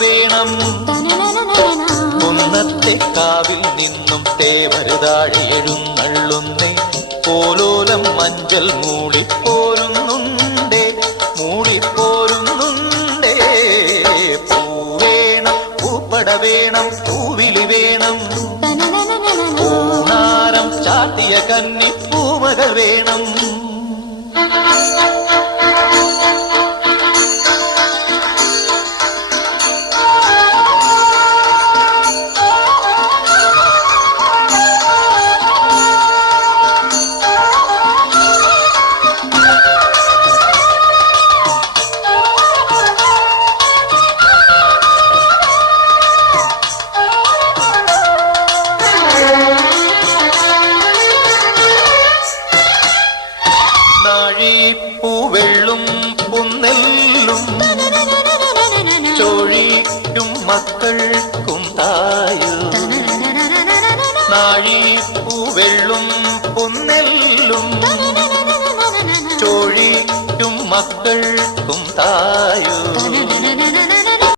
വേണം. കുന്നത്തെ കാവിൽ നിന്നും തേവരുതാഴെ എഴുന്നള്ളുന്നേ. പോലോലം മഞ്ചൽ മൂളിപ്പോരുന്നുണ്ടേ, മൂളിപ്പോരുന്നുണ്ടേ. പൂവേണം, പൂപ്പട വേണം, പൂവിളി വേണം. പൂനാരം ചാട്ടിയ കന്നി പൂമകൾ വേണം. പൂവെള്ളും പുന്നെല്ലും ചോഴിക്കും മക്കൾക്കും തായു. നാഴിപ്പൂവെള്ളും പുന്നെല്ലും ചോഴിക്കും മക്കൾക്കും തായു.